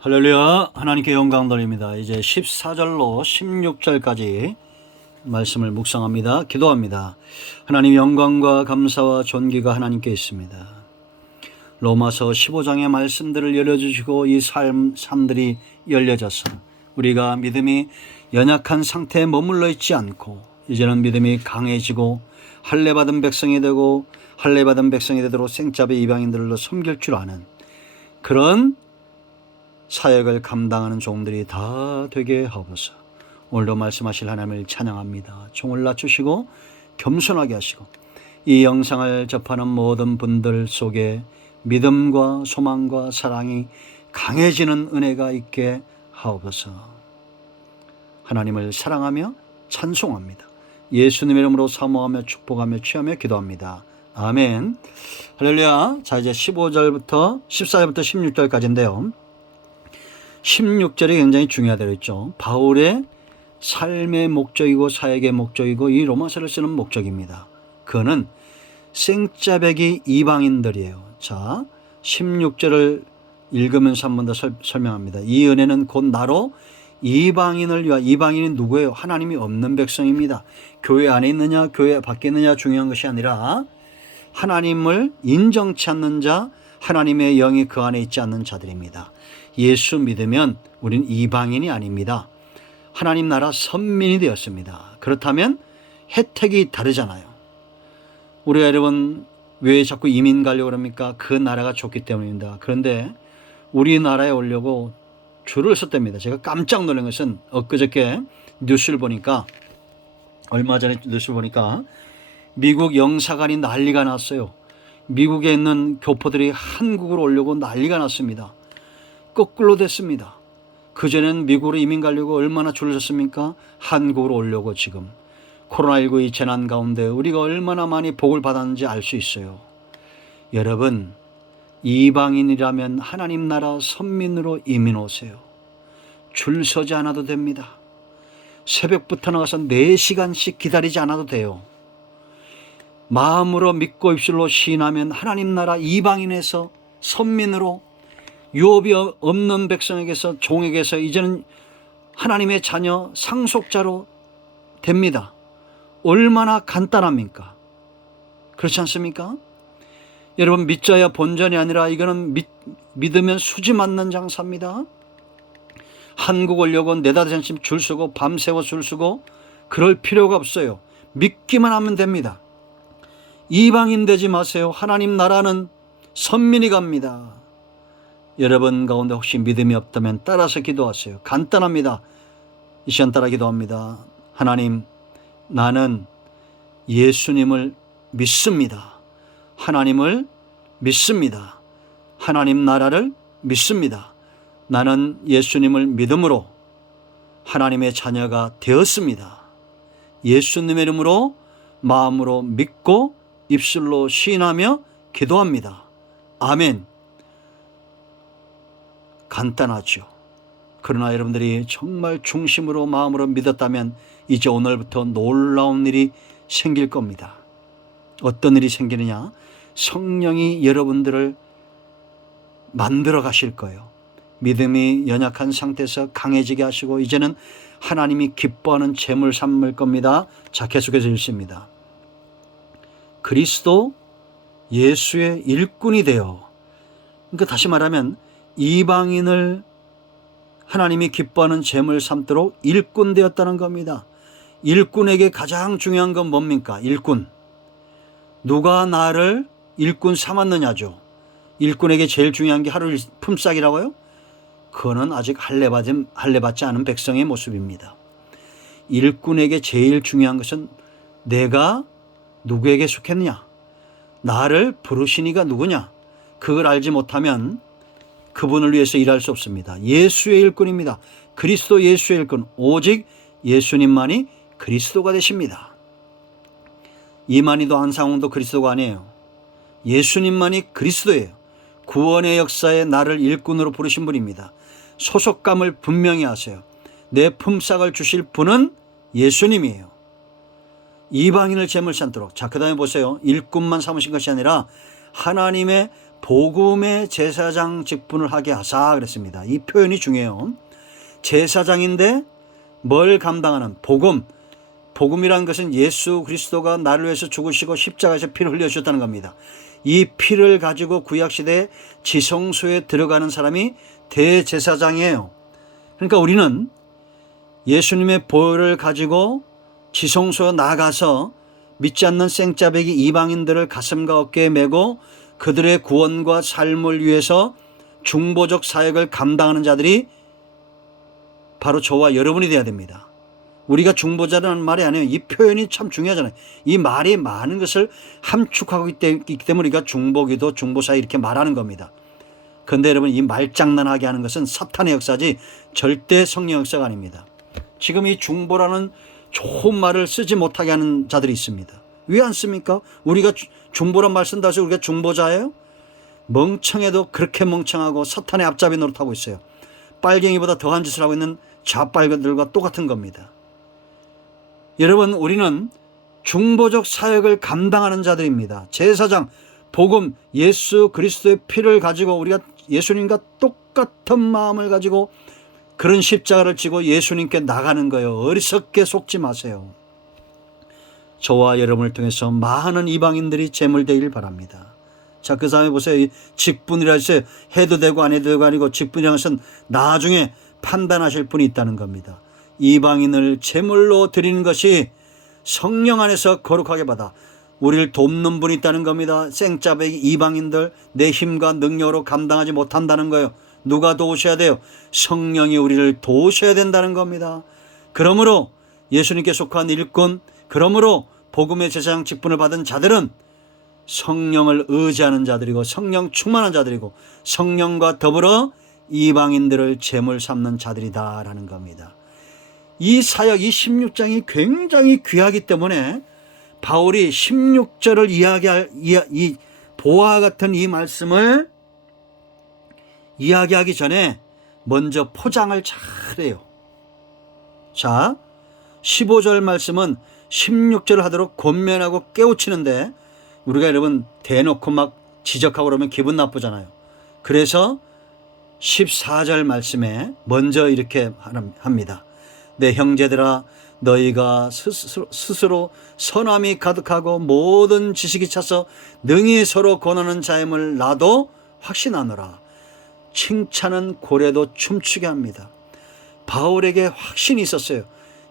할렐루야. 하나님께 영광 돌립니다. 이제 14절로 16절까지 말씀을 묵상합니다. 기도합니다. 하나님, 영광과 감사와 존귀가 하나님께 있습니다. 로마서 15장의 말씀들을 열려주시고 이 삶들이 열려져서 우리가 믿음이 연약한 상태에 머물러 있지 않고 이제는 믿음이 강해지고 할례받은 백성이 되고 할례받은 백성이 되도록 생자배 이방인들로 섬길 줄 아는 그런 사역을 감당하는 종들이 다 되게 하옵소서. 오늘도 말씀하실 하나님을 찬양합니다. 종을 낮추시고 겸손하게 하시고 이 영상을 접하는 모든 분들 속에 믿음과 소망과 사랑이 강해지는 은혜가 있게 하옵소서. 하나님을 사랑하며 찬송합니다. 예수님의 이름으로 사모하며 축복하며 취하며 기도합니다. 아멘. 할렐루야. 자, 이제 14절부터 16절까지인데요. 16절이 굉장히 중요하다고 했죠. 바울의 삶의 목적이고 사역의 목적이고 이 로마서를 쓰는 목적입니다. 그는 생짜배기 이방인들이에요. 자, 16절을 읽으면서 한 번 더 설명합니다. 이 은혜는 곧 나로 이방인을 위하여. 이방인이 누구예요? 하나님이 없는 백성입니다. 교회 안에 있느냐 교회 밖에 있느냐 중요한 것이 아니라 하나님을 인정치 않는 자, 하나님의 영이 그 안에 있지 않는 자들입니다. 예수 믿으면 우린 이방인이 아닙니다. 하나님 나라 선민이 되었습니다. 그렇다면 혜택이 다르잖아요. 우리가 여러분 왜 자꾸 이민 가려고 그럽니까? 그 나라가 좋기 때문입니다. 그런데 우리나라에 오려고 줄을 섰답니다. 제가 깜짝 놀란 것은 엊그저께 뉴스를 보니까, 얼마 전에 뉴스를 보니까 미국 영사관이 난리가 났어요. 미국에 있는 교포들이 한국으로 오려고 난리가 났습니다. 거꾸로 됐습니다. 그전엔 미국으로 이민 가려고 얼마나 줄을 섰습니까? 한국으로 오려고. 지금 코로나19 이 재난 가운데 우리가 얼마나 많이 복을 받았는지 알 수 있어요. 여러분, 이방인이라면 하나님 나라 선민으로 이민 오세요. 줄 서지 않아도 됩니다. 새벽부터 나가서 4시간씩 기다리지 않아도 돼요. 마음으로 믿고 입술로 시인하면 하나님 나라 이방인에서 선민으로, 유업이 없는 백성에게서, 종에게서 이제는 하나님의 자녀 상속자로 됩니다. 얼마나 간단합니까? 그렇지 않습니까? 여러분, 믿자야 본전이 아니라 이거는 믿으면 수지 맞는 장사입니다. 한국 오려고 4-5시간씩 줄 서고 밤새워 줄 서고 그럴 필요가 없어요. 믿기만 하면 됩니다. 이방인 되지 마세요. 하나님 나라는 선민이 갑니다. 여러분 가운데 혹시 믿음이 없다면 따라서 기도하세요. 간단합니다. 이 시간 따라 기도합니다. 하나님, 나는 예수님을 믿습니다. 하나님을 믿습니다. 하나님 나라를 믿습니다. 나는 예수님을 믿음으로 하나님의 자녀가 되었습니다. 예수님의 이름으로 마음으로 믿고 입술로 시인하며 기도합니다. 아멘. 간단하죠. 그러나 여러분들이 정말 중심으로 마음으로 믿었다면 이제 오늘부터 놀라운 일이 생길 겁니다. 어떤 일이 생기느냐? 성령이 여러분들을 만들어 가실 거예요. 믿음이 연약한 상태에서 강해지게 하시고 이제는 하나님이 기뻐하는 재물 삼을 겁니다. 자, 계속해서 읽습니다. 그리스도 예수의 일꾼이 되어, 그러니까 다시 말하면 이방인을 하나님이 기뻐하는 재물 삼도록 일꾼 되었다는 겁니다. 일꾼에게 가장 중요한 건 뭡니까? 일꾼. 누가 나를 일꾼 삼았느냐죠. 일꾼에게 제일 중요한 게 하루 품삯이라고요? 그거는 아직 할례받지 않은 백성의 모습입니다. 일꾼에게 제일 중요한 것은 내가 누구에게 속했느냐, 나를 부르신 이가 누구냐, 그걸 알지 못하면 그분을 위해서 일할 수 없습니다. 예수의 일꾼입니다. 그리스도 예수의 일꾼. 오직 예수님만이 그리스도가 되십니다. 이만희도 한상홍도 그리스도가 아니에요. 예수님만이 그리스도예요. 구원의 역사에 나를 일꾼으로 부르신 분입니다. 소속감을 분명히 하세요. 내 품삯을 주실 분은 예수님이에요. 이방인을 재물 삼도록. 자, 그 다음에 보세요. 일꾼만 삼으신 것이 아니라 하나님의 복음의 제사장 직분을 하게 하사 그랬습니다. 이 표현이 중요해요. 제사장인데 뭘 감당하는 복음. 복음이라는 것은 예수 그리스도가 나를 위해서 죽으시고 십자가에서 피를 흘려주셨다는 겁니다. 이 피를 가지고 구약시대에 지성소에 들어가는 사람이 대제사장이에요. 그러니까 우리는 예수님의 보혈을 가지고 지성소에 나가서 믿지 않는 생짜배기 이방인들을 가슴과 어깨에 메고 그들의 구원과 삶을 위해서 중보적 사역을 감당하는 자들이 바로 저와 여러분이 되어야 됩니다. 우리가 중보자라는 말이 아니에요. 이 표현이 참 중요하잖아요. 이 말이 많은 것을 함축하고 있기 때문에 우리가 중보기도 중보사 이렇게 말하는 겁니다. 그런데 여러분, 이 말장난하게 하는 것은 사탄의 역사지 절대 성령 역사가 아닙니다. 지금 이 중보라는 좋은 말을 쓰지 못하게 하는 자들이 있습니다. 왜 안 씁니까? 우리가 중보란 말 쓴다 해서 우리가 중보자예요? 멍청해도 그렇게 멍청하고 사탄의 앞잡이 노릇하고 있어요. 빨갱이보다 더한 짓을 하고 있는 좌빨들과 똑같은 겁니다. 여러분, 우리는 중보적 사역을 감당하는 자들입니다. 제사장, 복음, 예수 그리스도의 피를 가지고 우리가 예수님과 똑같은 마음을 가지고 그런 십자가를 지고 예수님께 나가는 거예요. 어리석게 속지 마세요. 저와 여러분을 통해서 많은 이방인들이 제물되길 바랍니다. 자, 그 다음에 보세요. 직분이라 했어요. 해도 되고 안 해도 되고 아니고 직분이라는 것은 나중에 판단하실 분이 있다는 겁니다. 이방인을 제물로 드리는 것이 성령 안에서 거룩하게 받아 우리를 돕는 분이 있다는 겁니다. 생짜배기 이방인들 내 힘과 능력으로 감당하지 못한다는 거예요. 누가 도우셔야 돼요? 성령이 우리를 도우셔야 된다는 겁니다. 그러므로 예수님께 속한 일꾼, 그러므로 복음의 제사장 직분을 받은 자들은 성령을 의지하는 자들이고 성령 충만한 자들이고 성령과 더불어 이방인들을 제물 삼는 자들이다라는 겁니다. 이 사역, 이 16장이 굉장히 귀하기 때문에 바울이 16절을 이야기할 이 보화 같은 이 말씀을 이야기하기 전에 먼저 포장을 잘해요. 자, 15절 말씀은 16절을 하도록 권면하고 깨우치는데 우리가 여러분 대놓고 막 지적하고 그러면 기분 나쁘잖아요. 그래서 14절 말씀에 먼저 이렇게 합니다. 내 형제들아, 너희가 스스로 선함이 가득하고 모든 지식이 차서 능히 서로 권하는 자임을 나도 확신하노라. 칭찬은 고래도 춤추게 합니다. 바울에게 확신이 있었어요.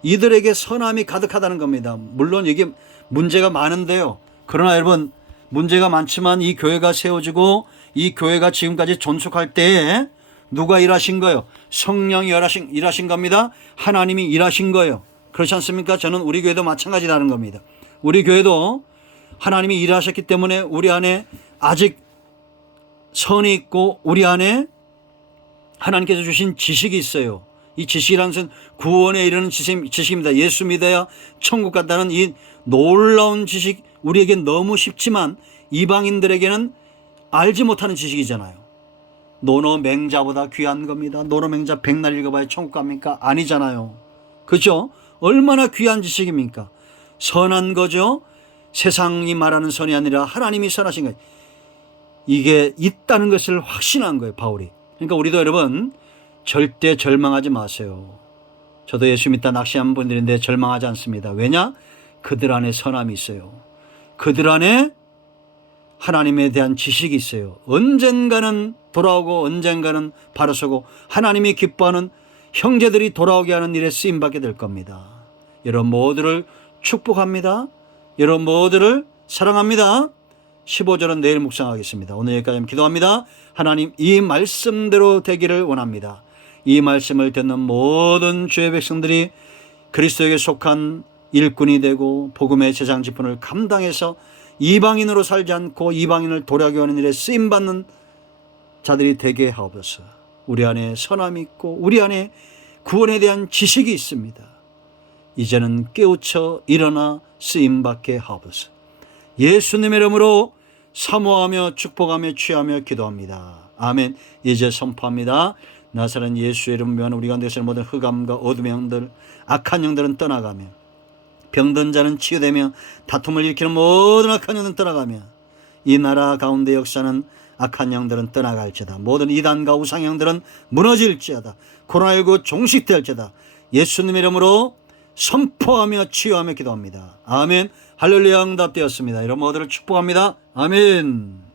이들에게 선함이 가득하다는 겁니다. 물론 이게 문제가 많은데요. 그러나 여러분, 문제가 많지만 이 교회가 세워지고 이 교회가 지금까지 존속할 때에 누가 일하신 거예요? 성령이 일하신 겁니다. 하나님이 일하신 거예요. 그렇지 않습니까? 저는 우리 교회도 마찬가지라는 겁니다. 우리 교회도 하나님이 일하셨기 때문에 우리 안에 아직 선이 있고 우리 안에 하나님께서 주신 지식이 있어요. 이 지식이라는 것은 구원에 이르는 지식입니다. 예수 믿어야 천국 간다는 이 놀라운 지식, 우리에게 너무 쉽지만 이방인들에게는 알지 못하는 지식이잖아요. 노노 맹자보다 귀한 겁니다. 노노 맹자 백날 읽어봐야 천국 갑니까? 아니잖아요. 그죠? 얼마나 귀한 지식입니까? 선한 거죠. 세상이 말하는 선이 아니라 하나님이 선하신 거예요. 이게 있다는 것을 확신한 거예요, 바울이. 그러니까 우리도 여러분 절대 절망하지 마세요. 저도 예수 믿다 낙심한 분들인데 절망하지 않습니다. 왜냐? 그들 안에 선함이 있어요. 그들 안에 하나님에 대한 지식이 있어요. 언젠가는 돌아오고 언젠가는 바로 서고 하나님이 기뻐하는 형제들이 돌아오게 하는 일에 쓰임받게 될 겁니다. 여러분 모두를 축복합니다. 여러분 모두를 사랑합니다. 15절은 내일 묵상하겠습니다. 오늘 여기까지 기도합니다. 하나님, 이 말씀대로 되기를 원합니다. 이 말씀을 듣는 모든 주의 백성들이 그리스도에게 속한 일꾼이 되고 복음의 제사장 직분을 감당해서 이방인으로 살지 않고 이방인을 도려하게 하는 일에 쓰임받는 자들이 되게 하옵소서. 우리 안에 선함이 있고 우리 안에 구원에 대한 지식이 있습니다. 이제는 깨우쳐 일어나 쓰임받게 하옵소서. 예수님의 이름으로 사모하며 축복하며 취하며 기도합니다. 아멘. 이제 선포합니다. 나사렛 예수의 이름으로 우리 가운데서 모든 흑암과 어둠의 영들, 악한 영들은 떠나가며 병든 자는 치유되며 다툼을 일으키는 모든 악한 영들은 떠나가며 이 나라 가운데 역사는 악한 영들은 떠나갈지어다. 모든 이단과 우상영들은 무너질지어다. 코로나19 종식될지어다. 예수님의 이름으로 선포하며 치유하며 기도합니다. 아멘. 할렐루야. 응답되었습니다. 이런 모두를 축복합니다. 아멘.